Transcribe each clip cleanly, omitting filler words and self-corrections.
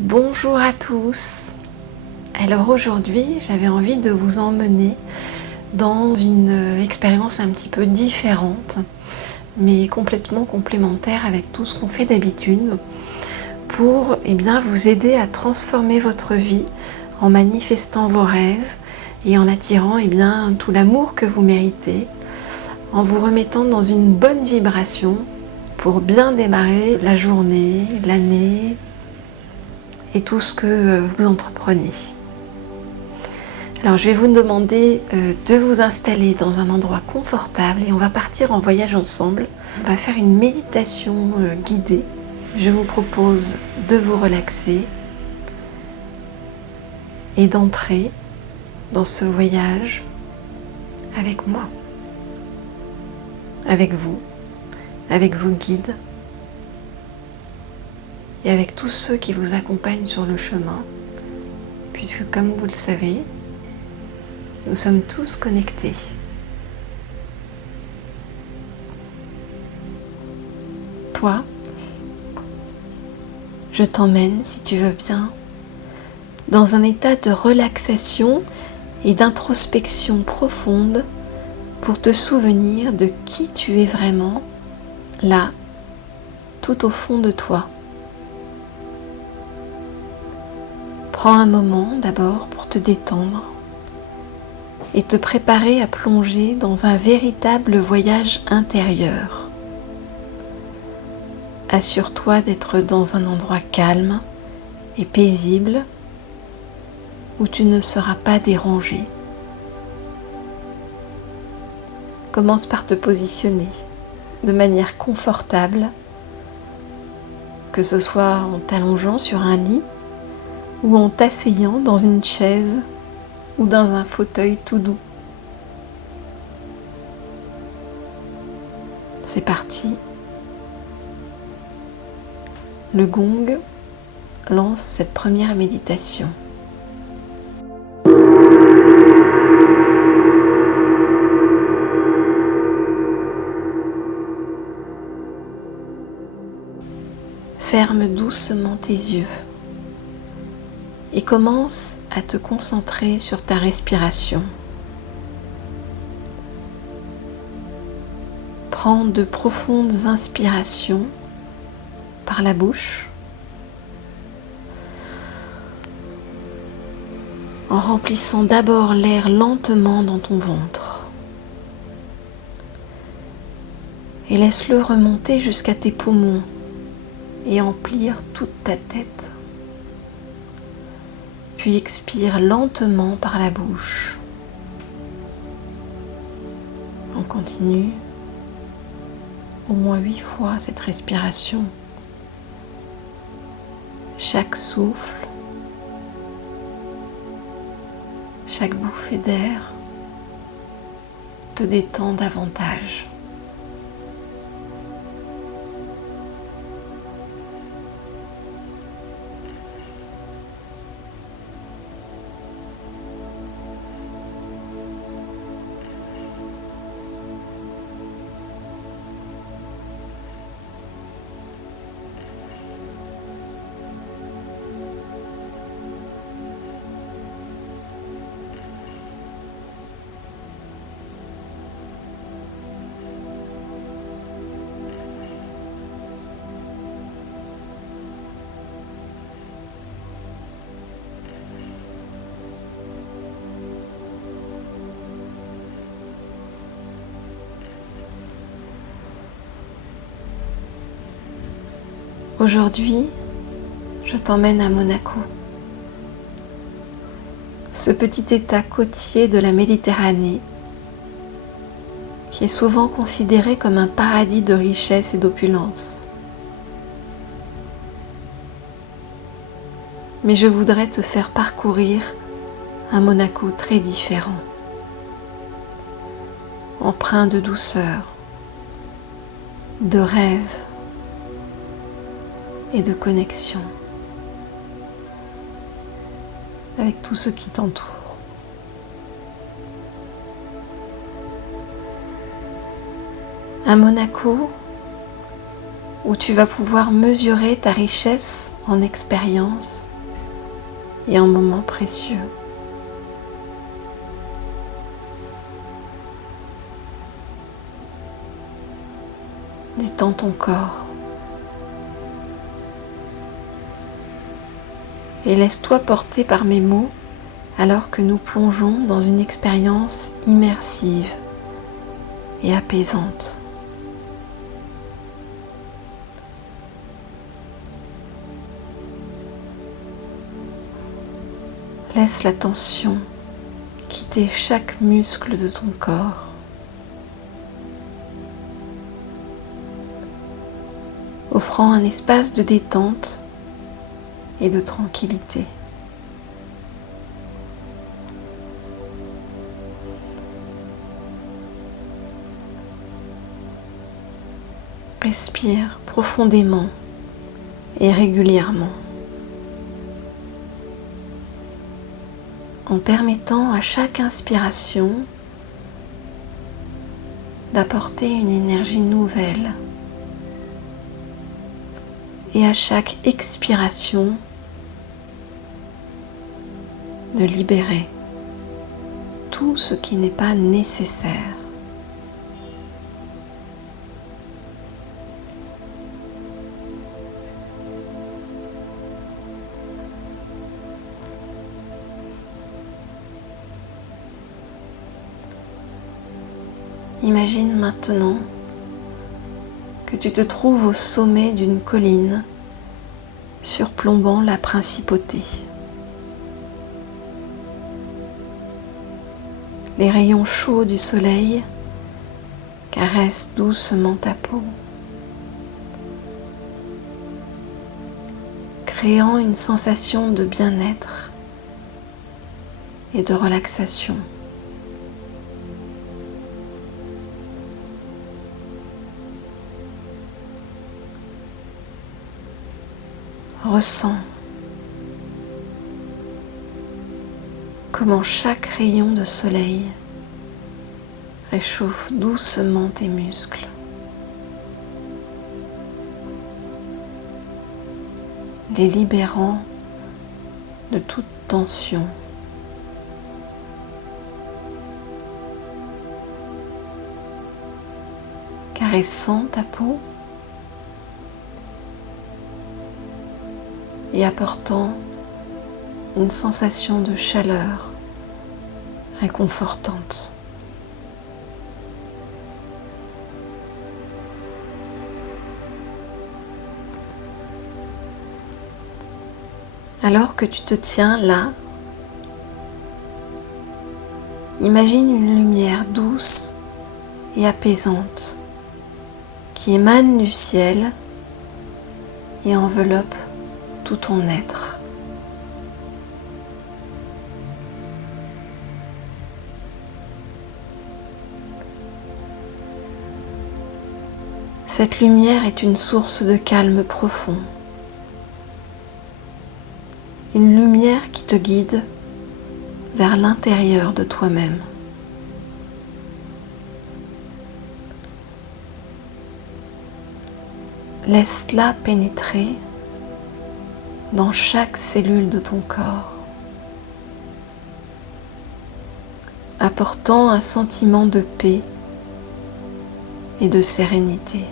Bonjour à tous. Alors aujourd'hui, j'avais envie de vous emmener dans une expérience un petit peu différente, mais complètement complémentaire avec tout ce qu'on fait d'habitude pour vous aider à transformer votre vie en manifestant vos rêves et en attirant tout l'amour que vous méritez, en vous remettant dans une bonne vibration pour bien démarrer la journée, l'année et tout ce que vous entreprenez. Alors je vais vous demander de vous installer dans un endroit confortable et on va partir en voyage ensemble. On va faire une méditation guidée. Je vous propose de vous relaxer et d'entrer dans ce voyage avec moi, avec vous, avec vos guides et avec tous ceux qui vous accompagnent sur le chemin, puisque comme vous le savez, nous sommes tous connectés. Toi, je t'emmène, si tu veux bien, dans un état de relaxation et d'introspection profonde pour te souvenir de qui tu es vraiment, là, tout au fond de toi. Prends un moment d'abord pour te détendre et te préparer à plonger dans un véritable voyage intérieur. Assure-toi d'être dans un endroit calme et paisible où tu ne seras pas dérangé. Commence par te positionner de manière confortable, que ce soit en t'allongeant sur un lit ou en t'asseyant dans une chaise ou dans un fauteuil tout doux. C'est parti. Le gong lance cette première méditation. Ferme doucement tes yeux et commence à te concentrer sur ta respiration. Prends de profondes inspirations par la bouche en remplissant d'abord l'air lentement dans ton ventre et laisse-le remonter jusqu'à tes poumons et emplir toute ta tête. Puis expire lentement par la bouche. On continue au moins 8 fois cette respiration. Chaque souffle, chaque bouffée d'air te détend davantage. Aujourd'hui, je t'emmène à Monaco, ce petit état côtier de la Méditerranée qui est souvent considéré comme un paradis de richesse et d'opulence. Mais je voudrais te faire parcourir un Monaco très différent, empreint de douceur, de rêve et de connexion avec tout ce qui t'entoure. Un Monaco où tu vas pouvoir mesurer ta richesse en expérience et en moments précieux. Détends ton corps et laisse-toi porter par mes mots alors que nous plongeons dans une expérience immersive et apaisante. Laisse la tension quitter chaque muscle de ton corps. Offrant un espace de détente et de tranquillité. Respire profondément et régulièrement, en permettant à chaque inspiration d'apporter une énergie nouvelle et à chaque expiration de libérer tout ce qui n'est pas nécessaire. Imagine maintenant que tu te trouves au sommet d'une colline surplombant la principauté. Les rayons chauds du soleil caressent doucement ta peau, créant une sensation de bien-être et de relaxation. Ressens comment chaque rayon de soleil réchauffe doucement tes muscles, les libérant de toute tension. Caressant ta peau et apportant une sensation de chaleur réconfortante. Alors que tu te tiens là, imagine une lumière douce et apaisante qui émane du ciel et enveloppe tout ton être. Cette lumière est une source de calme profond, une lumière qui te guide vers l'intérieur de toi-même. Laisse-la pénétrer dans chaque cellule de ton corps, apportant un sentiment de paix et de sérénité.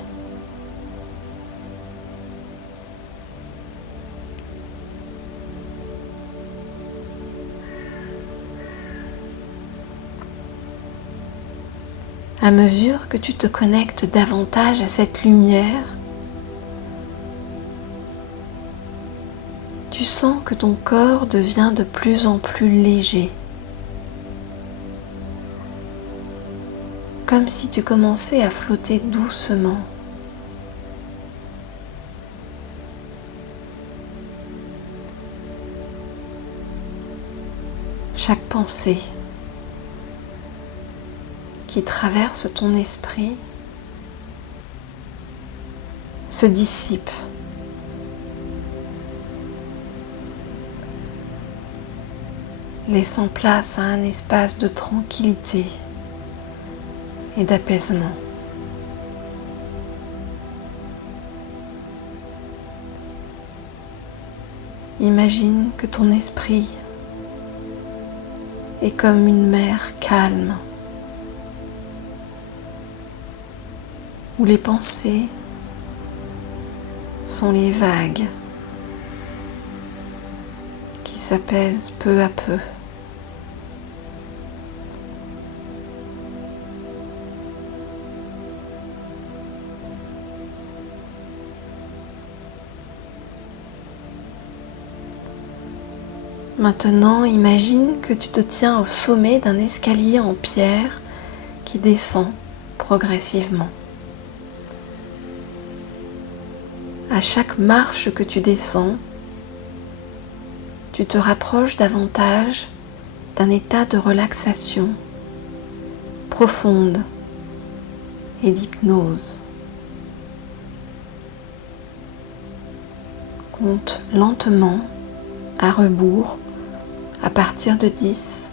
À mesure que tu te connectes davantage à cette lumière, tu sens que ton corps devient de plus en plus léger, comme si tu commençais à flotter doucement. Chaque pensée qui traverse ton esprit se dissipe, laissant place à un espace de tranquillité et d'apaisement. Imagine que ton esprit est comme une mer calme, où les pensées sont les vagues qui s'apaisent peu à peu. Maintenant, imagine que tu te tiens au sommet d'un escalier en pierre qui descend progressivement. À chaque marche que tu descends, tu te rapproches davantage d'un état de relaxation profonde et d'hypnose. Compte lentement à rebours à partir de 10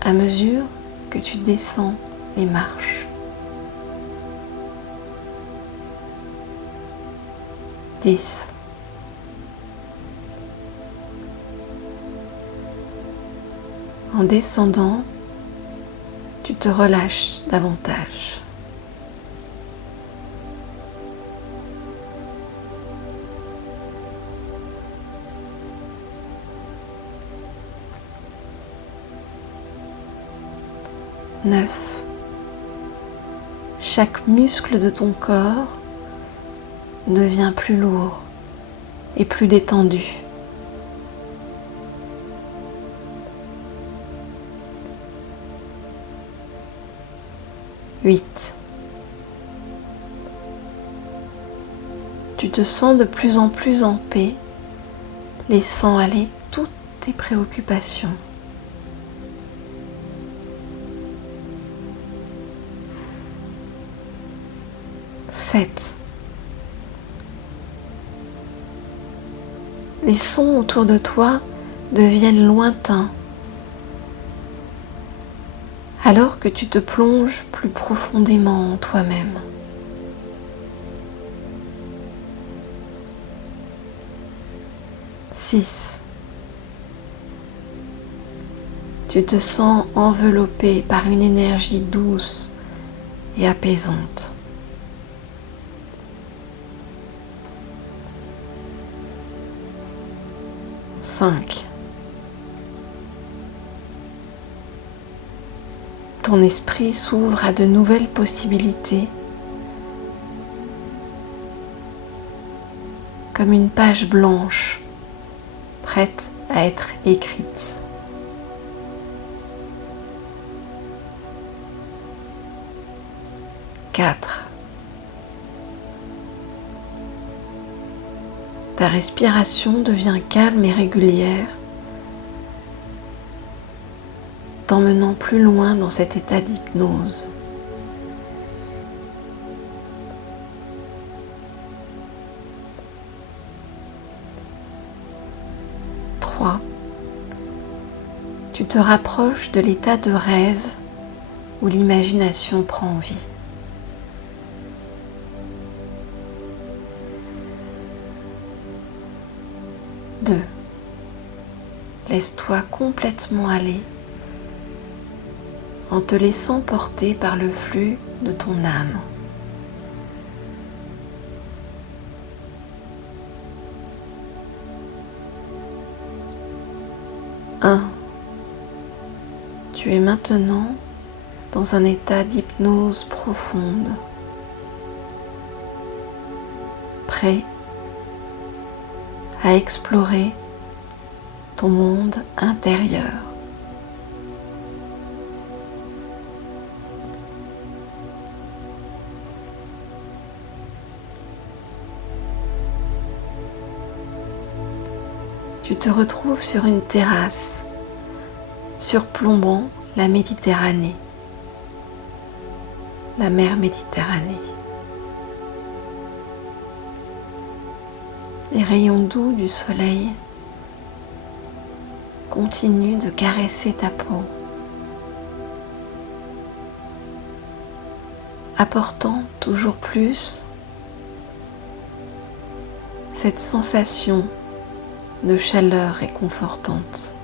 à mesure que tu descends les marches. 10. En descendant, tu te relâches davantage. 9. Chaque muscle de ton corps devient plus lourd et plus détendu. 8. Tu te sens de plus en plus en paix, laissant aller toutes tes préoccupations. 7. Les sons autour de toi deviennent lointains alors que tu te plonges plus profondément en toi-même. 6. Tu te sens enveloppé par une énergie douce et apaisante. 5. Ton esprit s'ouvre à de nouvelles possibilités, comme une page blanche prête à être écrite. 4. Ta respiration devient calme et régulière, t'emmenant plus loin dans cet état d'hypnose. 3. Tu te rapproches de l'état de rêve où l'imagination prend vie. 2. Laisse-toi complètement aller en te laissant porter par le flux de ton âme. 1. Tu es maintenant dans un état d'hypnose profonde, prêt à explorer ton monde intérieur. Tu te retrouves sur une terrasse surplombant la Méditerranée, la mer Méditerranée. Les rayons doux du soleil continuent de caresser ta peau, apportant toujours plus cette sensation de chaleur réconfortante.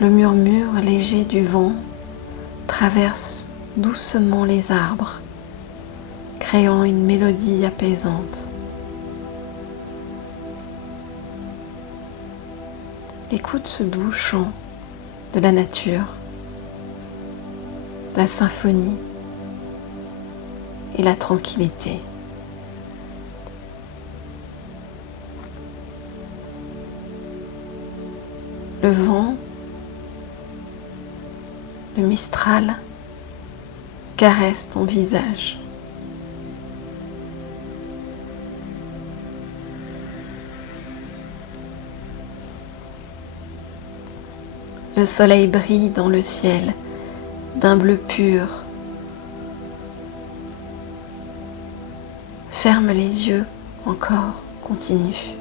Le murmure léger du vent traverse doucement les arbres, créant une mélodie apaisante. Écoute ce doux chant de la nature, la symphonie et la tranquillité. Le vent, le mistral, caresse ton visage. Le soleil brille dans le ciel d'un bleu pur. Ferme les yeux encore, continue,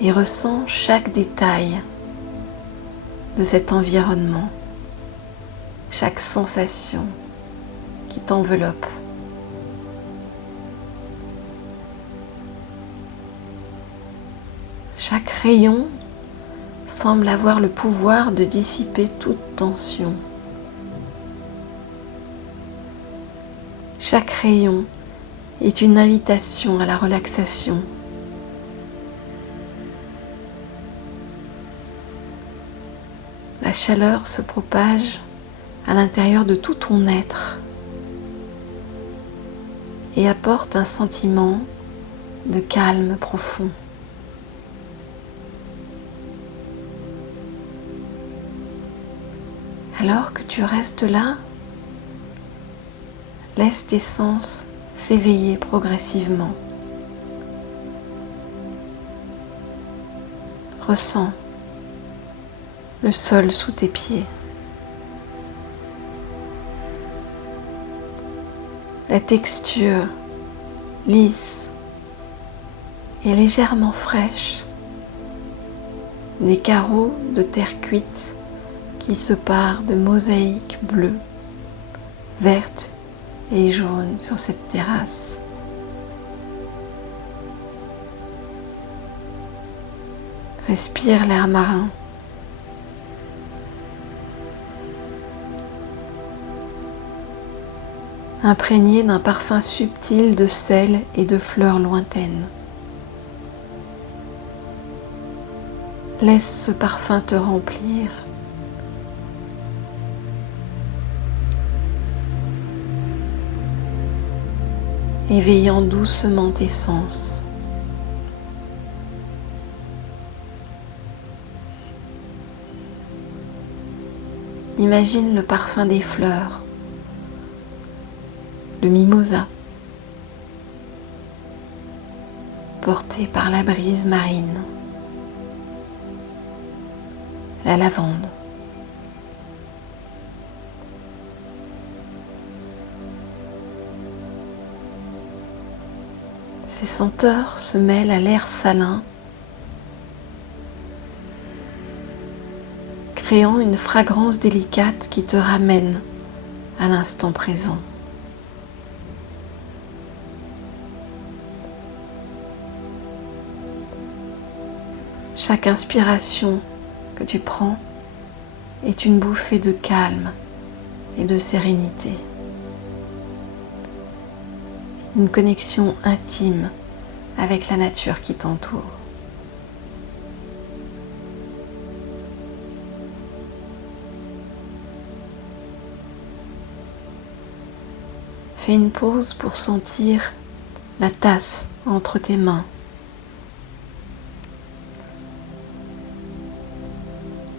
et ressens chaque détail de cet environnement, chaque sensation qui t'enveloppe. Chaque rayon semble avoir le pouvoir de dissiper toute tension. Chaque rayon est une invitation à la relaxation. La chaleur se propage à l'intérieur de tout ton être et apporte un sentiment de calme profond. Alors que tu restes là, laisse tes sens s'éveiller progressivement. Ressens le sol sous tes pieds, la texture lisse et légèrement fraîche des carreaux de terre cuite qui se parent de mosaïques bleues, vertes et jaunes sur cette terrasse. Respire l'air marin. Imprégné d'un parfum subtil de sel et de fleurs lointaines. Laisse ce parfum te remplir. Éveillant doucement tes sens. Imagine le parfum des fleurs, le mimosa, porté par la brise marine, la lavande. Ces senteurs se mêlent à l'air salin, créant une fragrance délicate qui te ramène à l'instant présent. Chaque inspiration que tu prends est une bouffée de calme et de sérénité. Une connexion intime avec la nature qui t'entoure. Fais une pause pour sentir la tasse entre tes mains.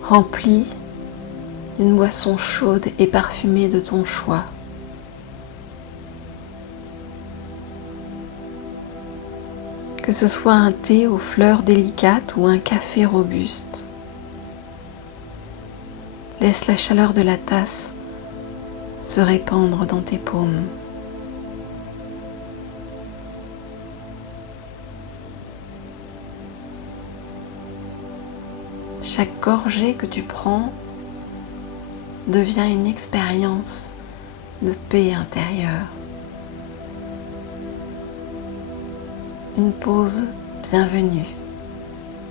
Remplie d'une boisson chaude et parfumée de ton choix. Que ce soit un thé aux fleurs délicates ou un café robuste. Laisse la chaleur de la tasse se répandre dans tes paumes. Chaque gorgée que tu prends devient une expérience de paix intérieure. Une pause bienvenue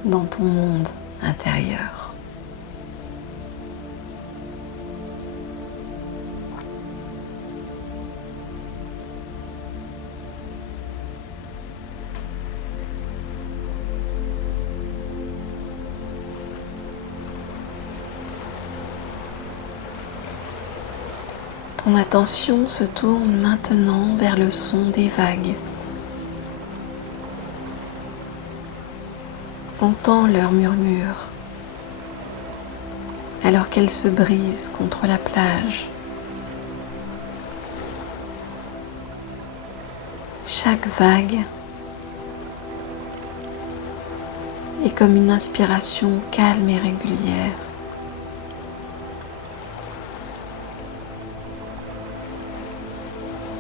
dans ton monde intérieur. Ton attention se tourne maintenant vers le son des vagues. Entends leur murmure alors qu'elles se brisent contre la plage. Chaque vague est comme une inspiration calme et régulière.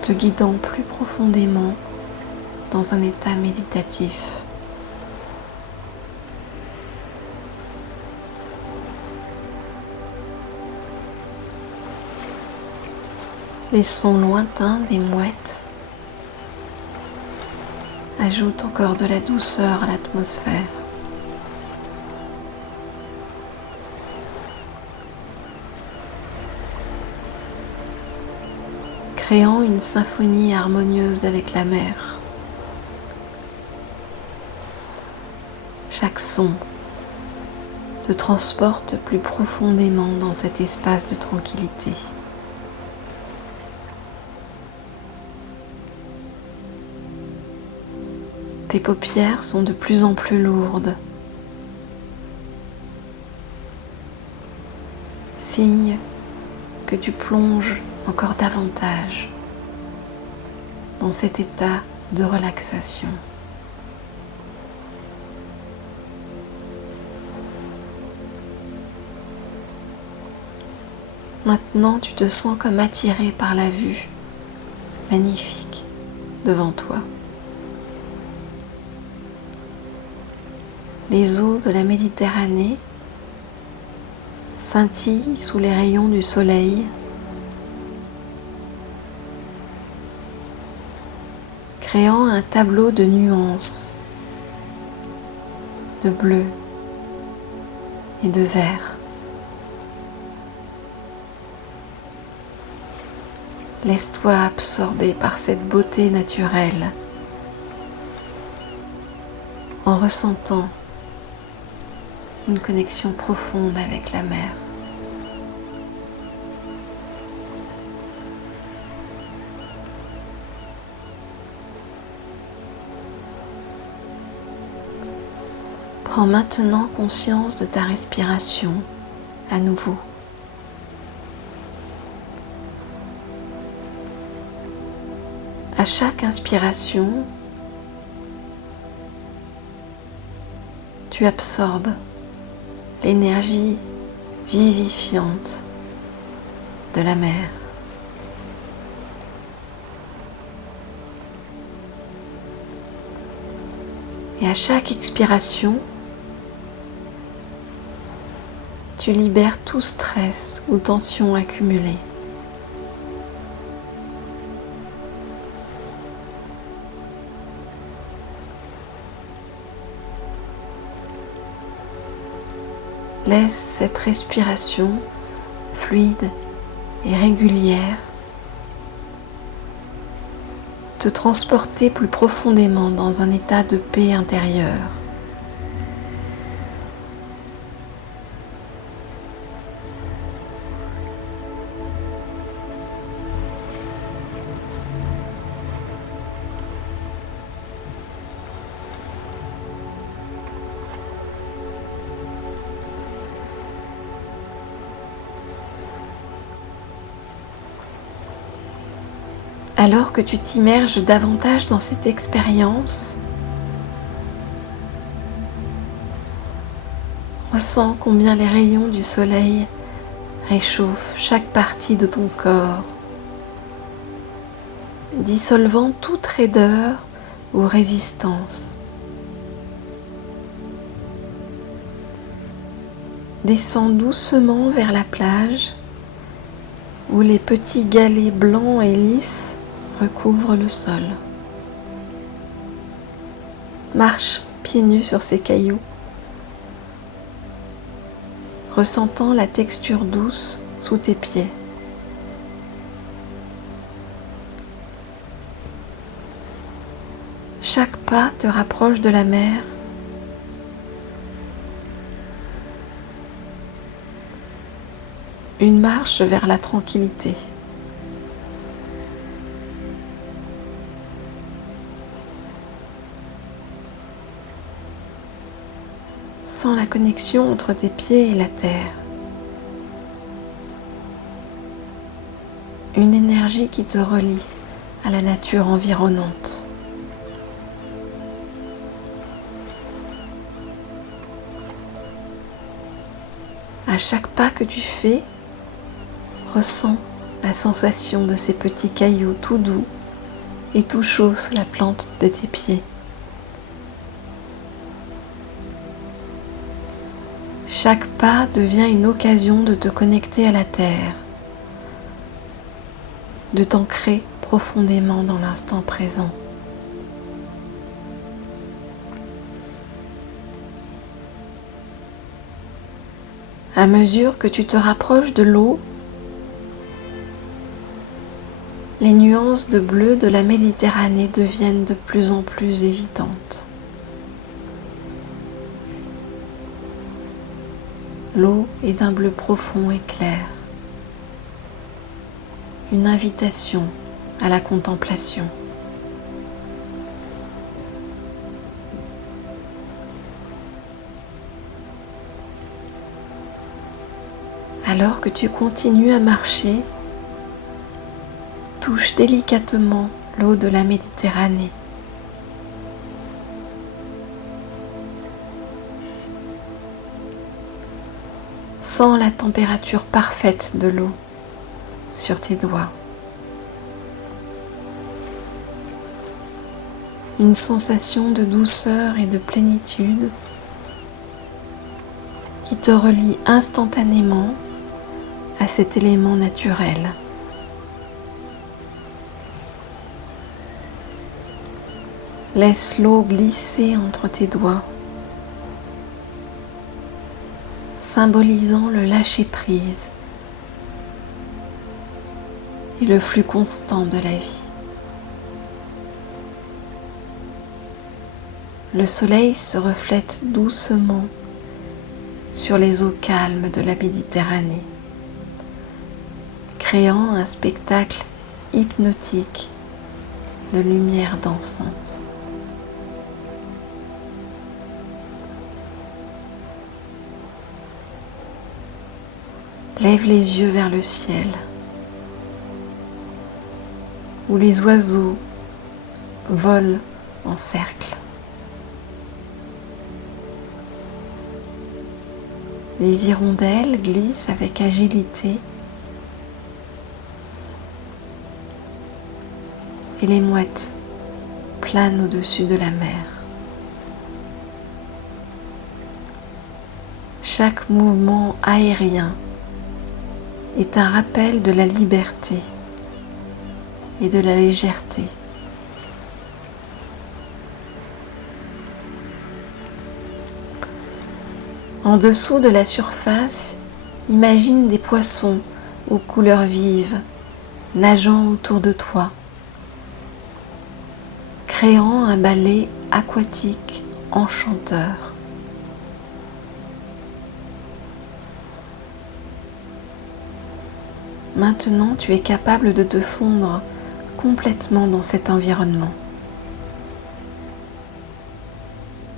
Te guidant plus profondément dans un état méditatif. Les sons lointains des mouettes ajoutent encore de la douceur à l'atmosphère. Créant une symphonie harmonieuse avec la mer. Chaque son te transporte plus profondément dans cet espace de tranquillité. Tes paupières sont de plus en plus lourdes, signe que tu plonges encore davantage dans cet état de relaxation. Maintenant, tu te sens comme attiré par la vue magnifique devant toi. Les eaux de la Méditerranée scintillent sous les rayons du soleil, créant un tableau de nuances, de bleu et de vert. Laisse-toi absorber par cette beauté naturelle en ressentant une connexion profonde avec la mer. Prends maintenant conscience de ta respiration à nouveau. À chaque inspiration, tu absorbes l'énergie vivifiante de la mer. Et à chaque expiration, tu libères tout stress ou tension accumulée. Laisse cette respiration fluide et régulière te transporter plus profondément dans un état de paix intérieure. Alors que tu t'immerges davantage dans cette expérience, ressens combien les rayons du soleil réchauffent chaque partie de ton corps, dissolvant toute raideur ou résistance. Descends doucement vers la plage, où les petits galets blancs et lisses recouvrent le sol. Marche pieds nus sur ces cailloux, ressentant la texture douce sous tes pieds. Chaque pas te rapproche de la mer. Une marche vers la tranquillité. Sens la connexion entre tes pieds et la terre. Une énergie qui te relie à la nature environnante. À chaque pas que tu fais, ressens la sensation de ces petits cailloux tout doux et tout chauds sous la plante de tes pieds. Chaque pas devient une occasion de te connecter à la terre, de t'ancrer profondément dans l'instant présent. À mesure que tu te rapproches de l'eau, les nuances de bleu de la Méditerranée deviennent de plus en plus évidentes. L'eau est d'un bleu profond et clair, une invitation à la contemplation. Alors que tu continues à marcher, touche délicatement l'eau de la Méditerranée. Sens la température parfaite de l'eau sur tes doigts. Une sensation de douceur et de plénitude qui te relie instantanément à cet élément naturel. Laisse l'eau glisser entre tes doigts, symbolisant le lâcher-prise et le flux constant de la vie. Le soleil se reflète doucement sur les eaux calmes de la Méditerranée, créant un spectacle hypnotique de lumière dansante. Lève les yeux vers le ciel, où les oiseaux volent en cercle. Les hirondelles glissent avec agilité et les mouettes planent au-dessus de la mer. Chaque mouvement aérien est un rappel de la liberté et de la légèreté. En dessous de la surface, imagine des poissons aux couleurs vives nageant autour de toi, créant un ballet aquatique enchanteur. Maintenant, tu es capable de te fondre complètement dans cet environnement.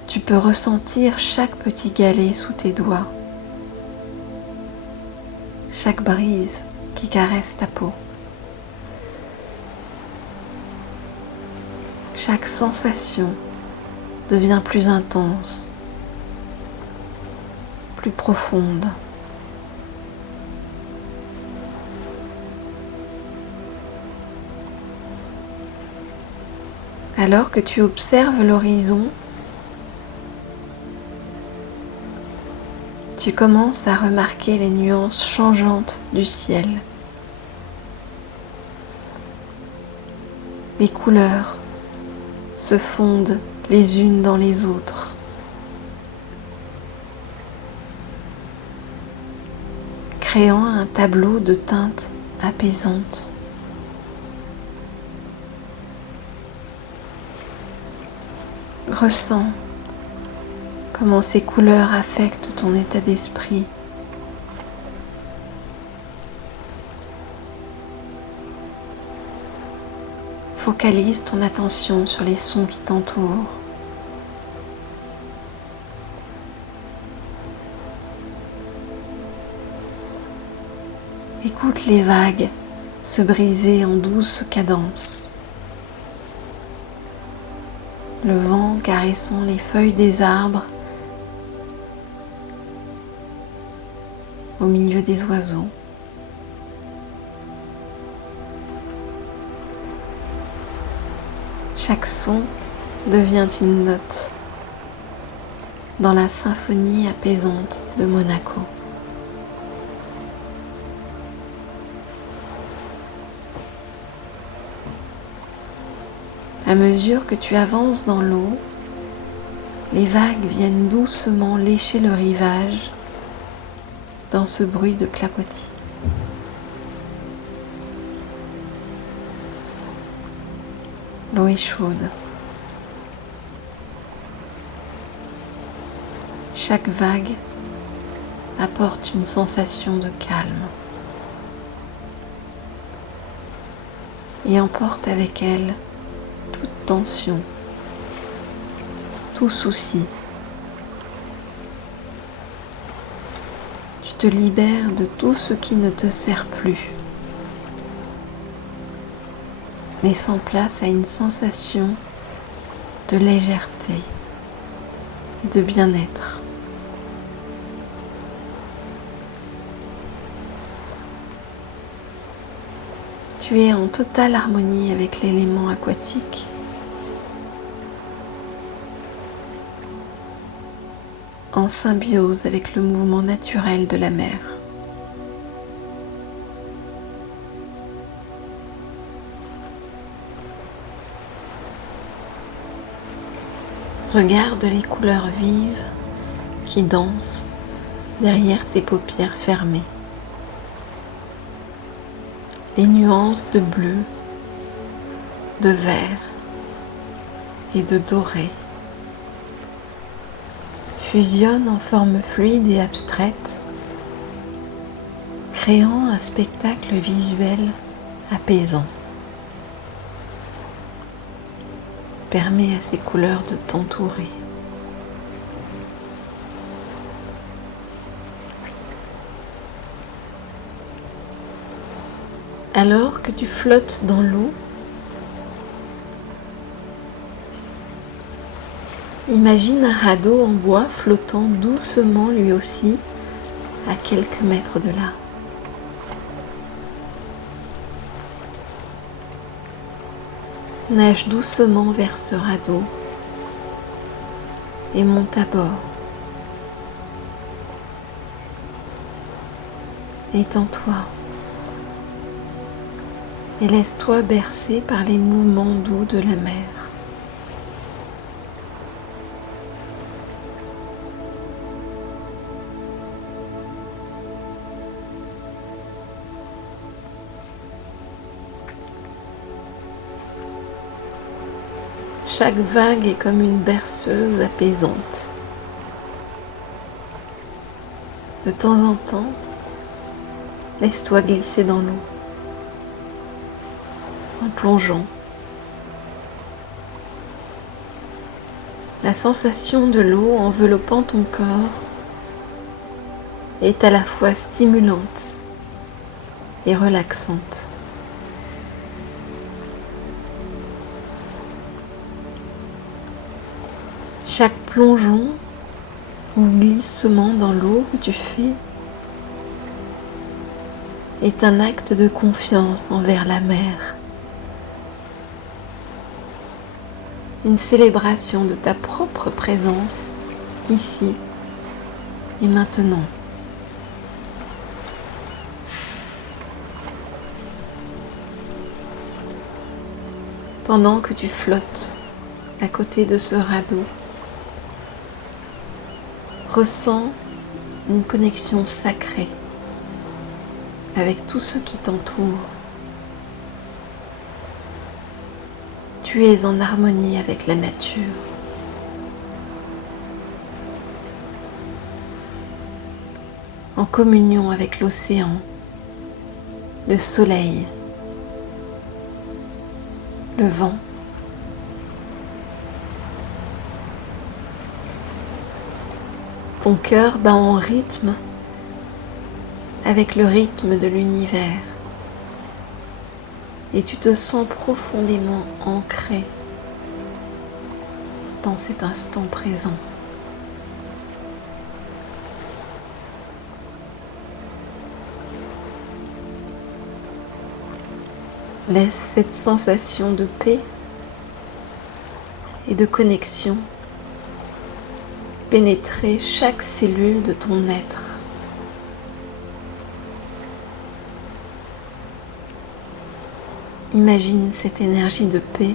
Tu peux ressentir chaque petit galet sous tes doigts, chaque brise qui caresse ta peau, chaque sensation devient plus intense, plus profonde. Alors que tu observes l'horizon, tu commences à remarquer les nuances changeantes du ciel Les couleurs se fondent les unes dans les autres. Créant un tableau de teintes apaisantes. Ressens comment ces couleurs affectent ton état d'esprit. Focalise ton attention sur les sons qui t'entourent. Écoute les vagues se briser en douce cadence. Le vent caressant les feuilles des arbres au milieu des oiseaux. Chaque son devient une note dans la symphonie apaisante de Monaco. À mesure que tu avances dans l'eau, les vagues viennent doucement lécher le rivage dans ce bruit de clapotis. L'eau est chaude. Chaque vague apporte une sensation de calme et emporte avec elle toute tension, tout souci. Tu te libères de tout ce qui ne te sert plus, laissant place à une sensation de légèreté et de bien-être. Tu es en totale harmonie avec l'élément aquatique. En symbiose avec le mouvement naturel de la mer. Regarde les couleurs vives qui dansent derrière tes paupières fermées. Les nuances de bleu, de vert et de doré fusionnent en forme fluide et abstraite, créant un spectacle visuel apaisant. Permets à ces couleurs de t'entourer. Alors que tu flottes dans l'eau, imagine un radeau en bois flottant doucement lui aussi à quelques mètres de là. Nage doucement vers ce radeau et monte à bord. Étends-toi et laisse-toi bercer par les mouvements doux de la mer. Chaque vague est comme une berceuse apaisante. De temps en temps, laisse-toi glisser dans l'eau, en plongeant. La sensation de l'eau enveloppant ton corps est à la fois stimulante et relaxante. Chaque plongeon ou glissement dans l'eau que tu fais est un acte de confiance envers la mer. Une célébration de ta propre présence ici et maintenant. Pendant que tu flottes à côté de ce radeau, ressens une connexion sacrée avec tout ce qui t'entoure. Tu es en harmonie avec la nature. En communion avec l'océan, le soleil, le vent. Ton cœur bat en rythme avec le rythme de l'univers et tu te sens profondément ancré dans cet instant présent. Laisse cette sensation de paix et de connexion pénétrer chaque cellule de ton être. Imagine cette énergie de paix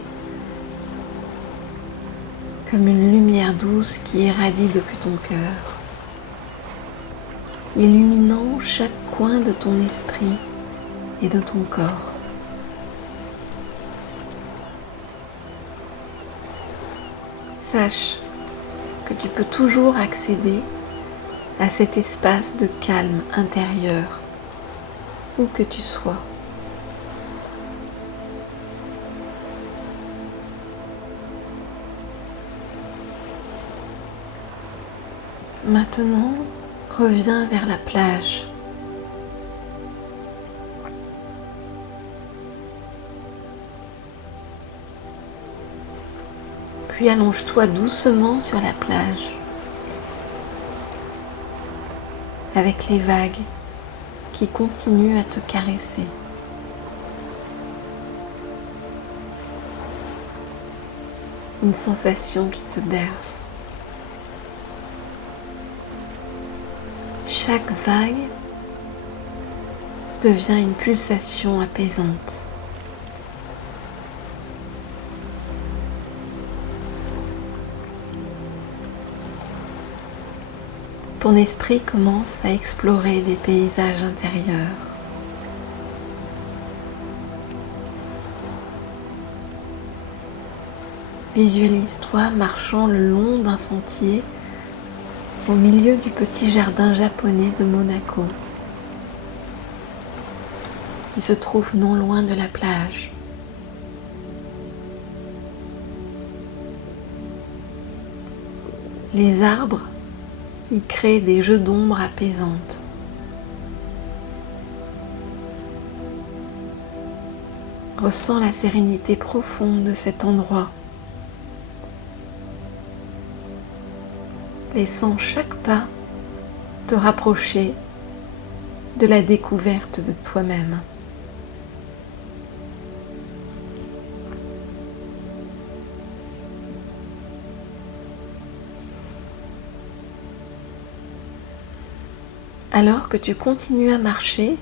comme une lumière douce qui irradie depuis ton cœur, illuminant chaque coin de ton esprit et de ton corps. Sache que tu peux toujours accéder à cet espace de calme intérieur, où que tu sois. Maintenant, reviens vers la plage. Puis allonge-toi doucement sur la plage, avec les vagues qui continuent à te caresser. Une sensation qui te berce. Chaque vague devient une pulsation apaisante. Ton esprit commence à explorer des paysages intérieurs. Visualise-toi marchant le long d'un sentier au milieu du petit jardin japonais de Monaco, qui se trouve non loin de la plage. Les arbres y créent des jeux d'ombre apaisantes. Ressens la sérénité profonde de cet endroit, laissant chaque pas te rapprocher de la découverte de toi-même. Alors que tu continues à marcher,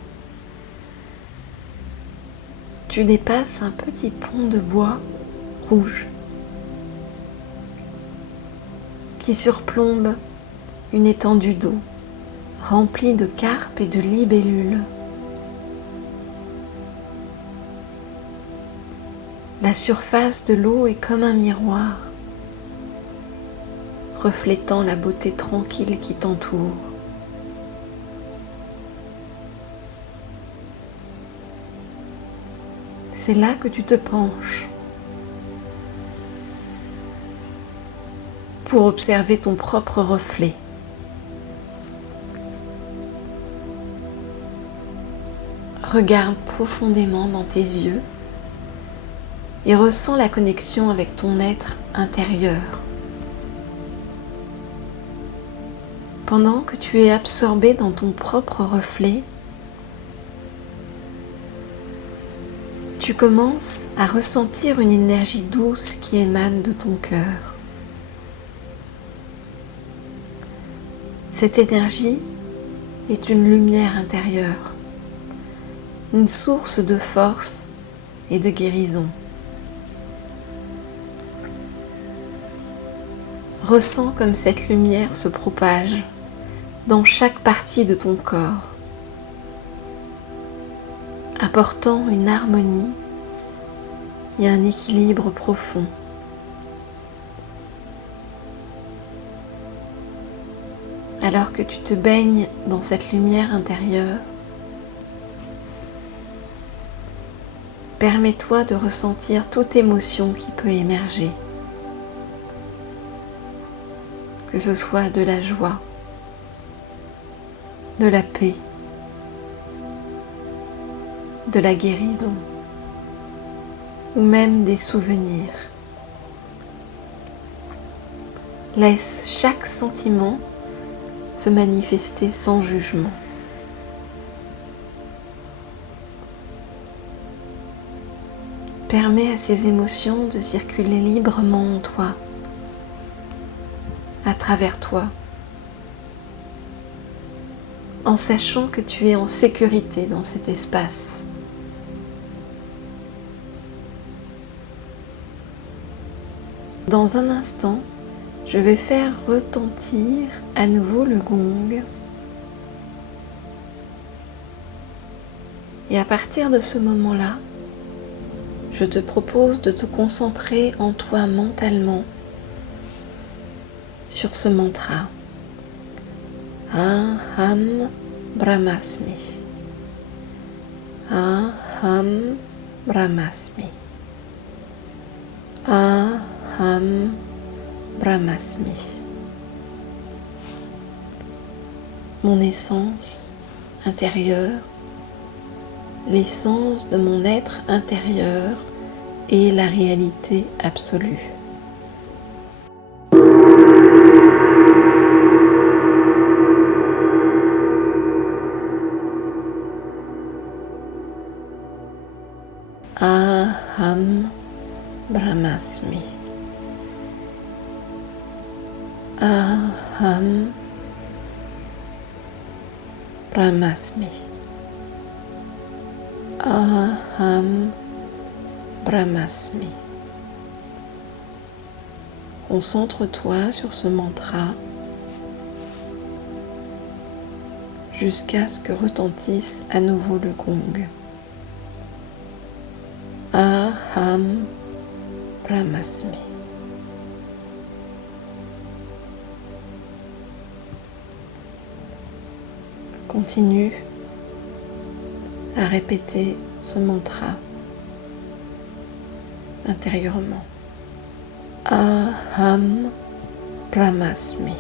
tu dépasses un petit pont de bois rouge qui surplombe une étendue d'eau remplie de carpes et de libellules. La surface de l'eau est comme un miroir, reflétant la beauté tranquille qui t'entoure. C'est là que tu te penches pour observer ton propre reflet. Regarde profondément dans tes yeux et ressens la connexion avec ton être intérieur. Pendant que tu es absorbé dans ton propre reflet, tu commences à ressentir une énergie douce qui émane de ton cœur. Cette énergie est une lumière intérieure, une source de force et de guérison. Ressens comme cette lumière se propage dans chaque partie de ton corps, apportant une harmonie et un équilibre profond. Alors que tu te baignes dans cette lumière intérieure, permets-toi de ressentir toute émotion qui peut émerger, que ce soit de la joie, de la paix, de la guérison ou même des souvenirs. Laisse chaque sentiment se manifester sans jugement. Permets à ces émotions de circuler librement en toi, à travers toi, en sachant que tu es en sécurité dans cet espace. Dans un instant, je vais faire retentir à nouveau le gong. Et à partir de ce moment-là, je te propose de te concentrer en toi mentalement sur ce mantra. Aham Brahmasmi. Aham Brahmasmi. Aham Brahmasmi. Mon essence intérieure, l'essence de mon être intérieur est la réalité absolue. Aham Brahmasmi. Aham Brahmasmi. Aham Brahmasmi. Concentre-toi sur ce mantra jusqu'à ce que retentisse à nouveau le gong. Aham Brahmasmi. Continue à répéter ce mantra intérieurement. Aham Brahmasmi.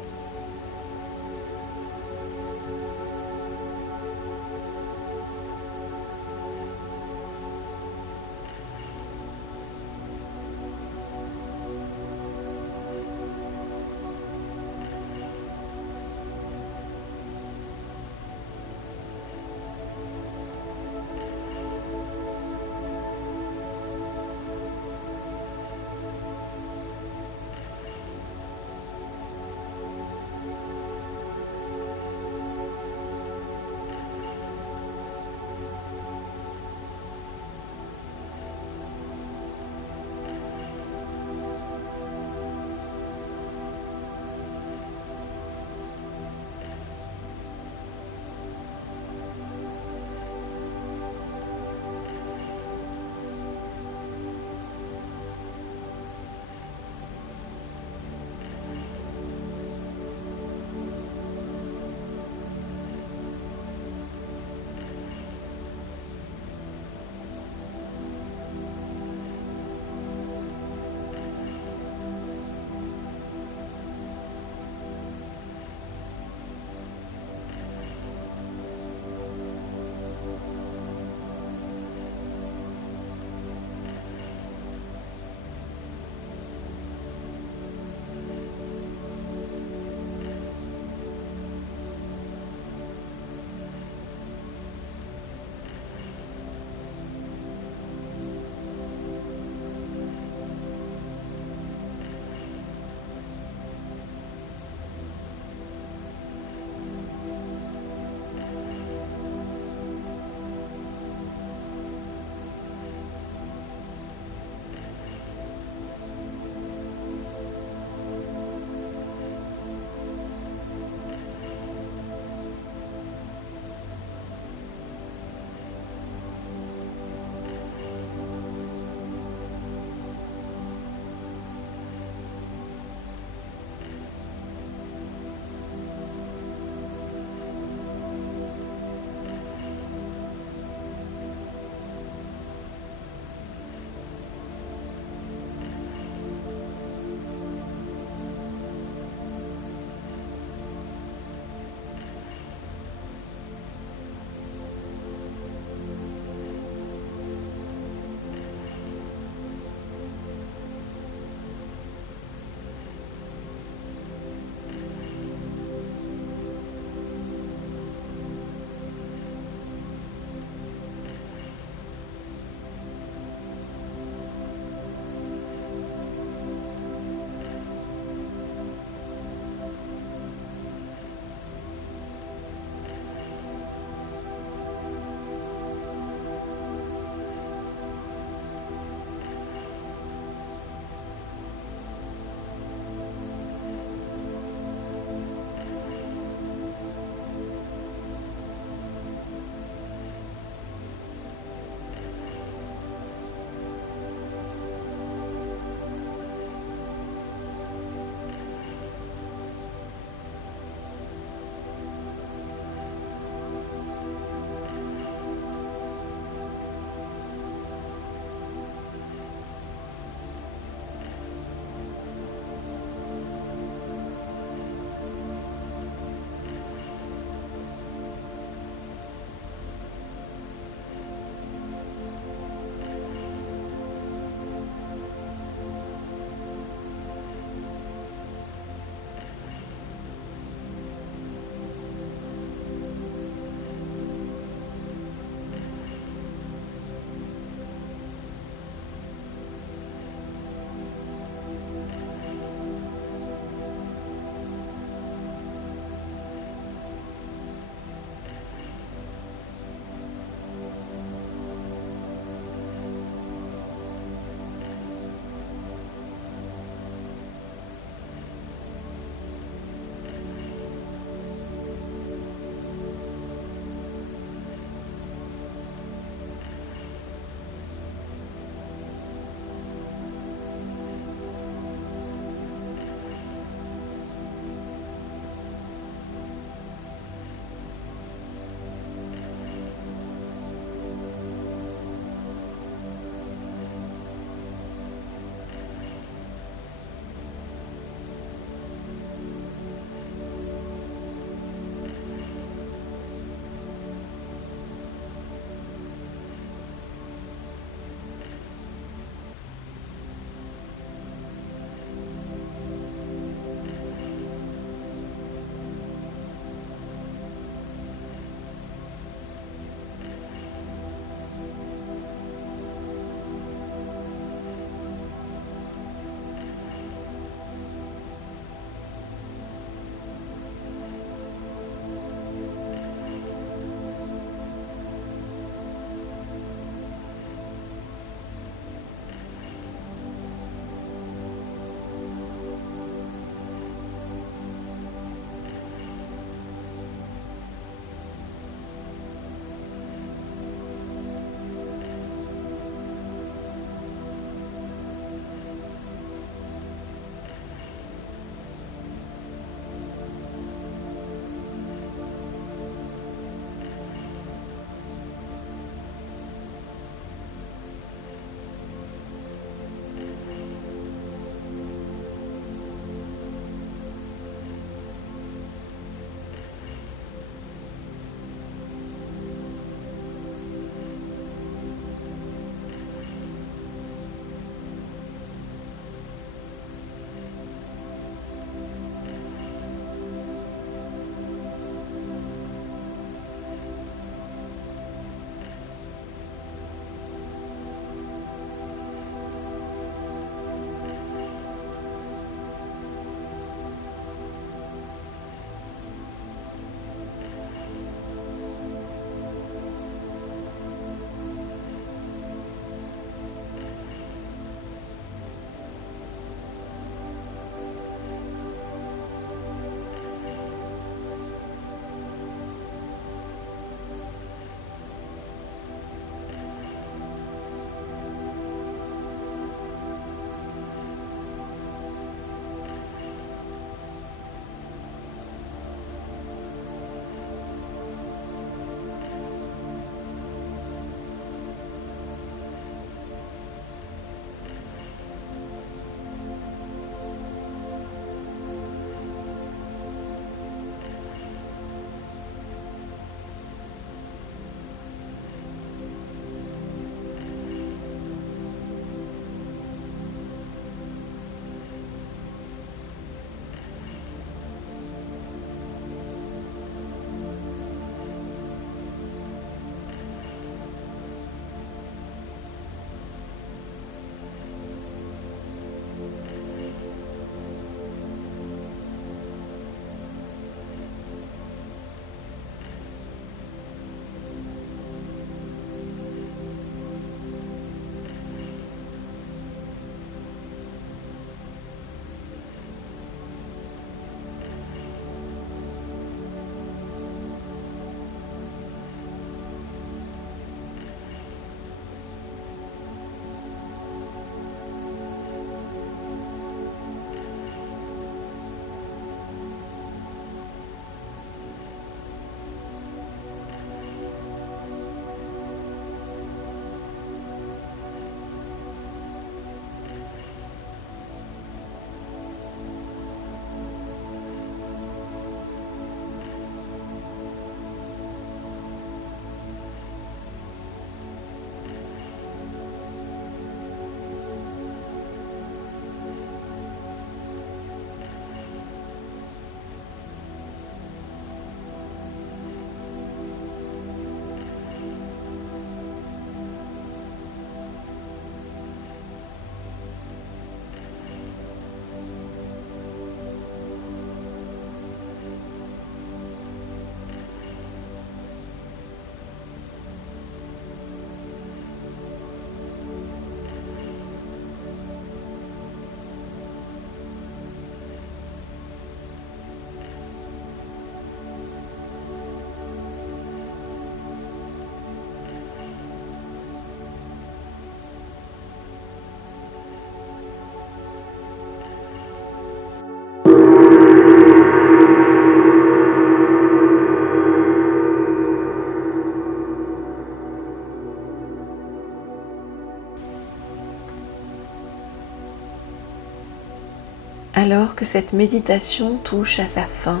Alors que cette méditation touche à sa fin,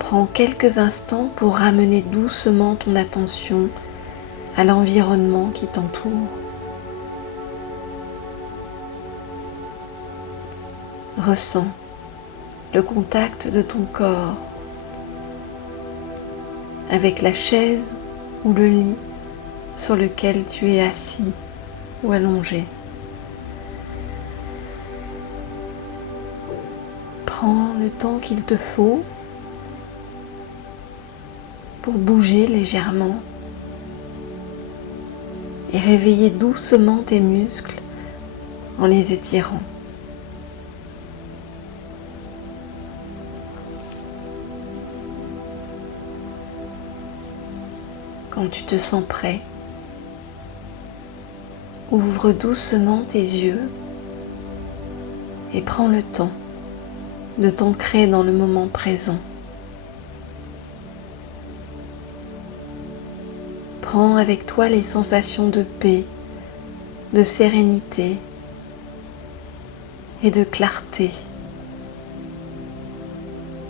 prends quelques instants pour ramener doucement ton attention à l'environnement qui t'entoure. Ressens le contact de ton corps avec la chaise ou le lit sur lequel tu es assis ou allongé. Prends le temps qu'il te faut pour bouger légèrement et réveiller doucement tes muscles en les étirant. Quand tu te sens prêt, ouvre doucement tes yeux et prends le temps de t'ancrer dans le moment présent. Prends avec toi les sensations de paix, de sérénité et de clarté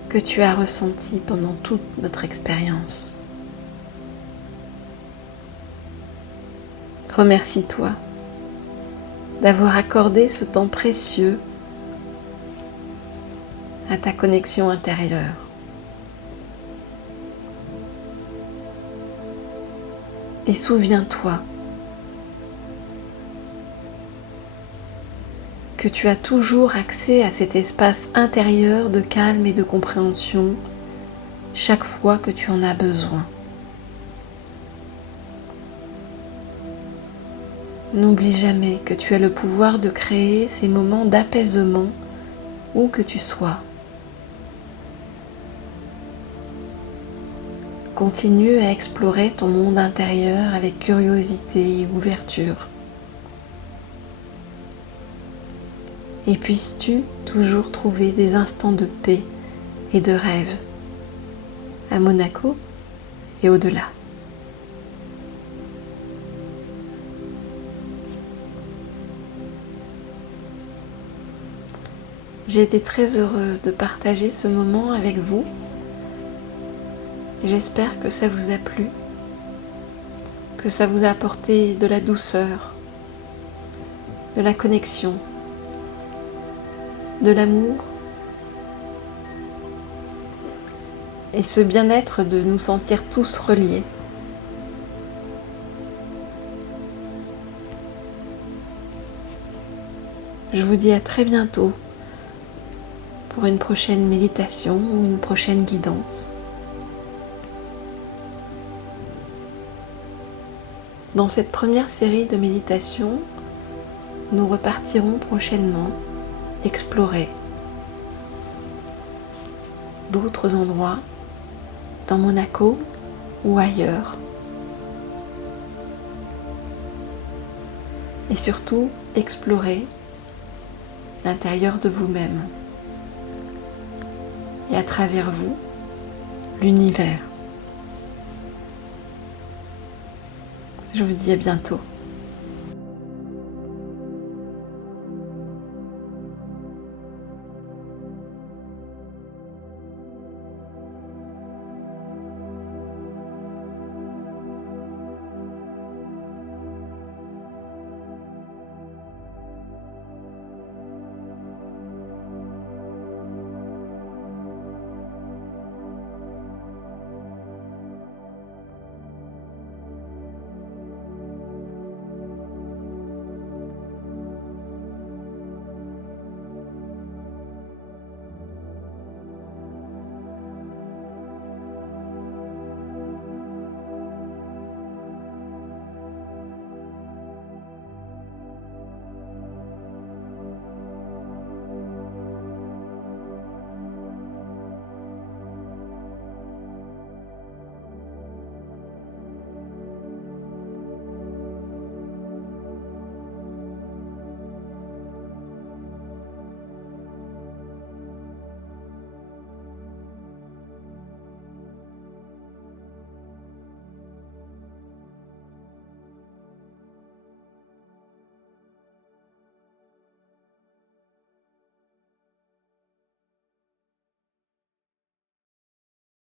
que tu as ressenties pendant toute notre expérience. Remercie-toi d'avoir accordé ce temps précieux à ta connexion intérieure. Et souviens-toi que tu as toujours accès à cet espace intérieur de calme et de compréhension chaque fois que tu en as besoin. N'oublie jamais que tu as le pouvoir de créer ces moments d'apaisement où que tu sois. Continue à explorer ton monde intérieur avec curiosité et ouverture. Et puisses-tu toujours trouver des instants de paix et de rêve à Monaco et au-delà. J'ai été très heureuse de partager ce moment avec vous. J'espère que ça vous a plu, que ça vous a apporté de la douceur, de la connexion, de l'amour et ce bien-être de nous sentir tous reliés. Je vous dis à très bientôt pour une prochaine méditation ou une prochaine guidance. Dans cette première série de méditations, nous repartirons prochainement explorer d'autres endroits dans Monaco ou ailleurs. Et surtout, explorer l'intérieur de vous-même. Et à travers vous, l'univers. Je vous dis à bientôt.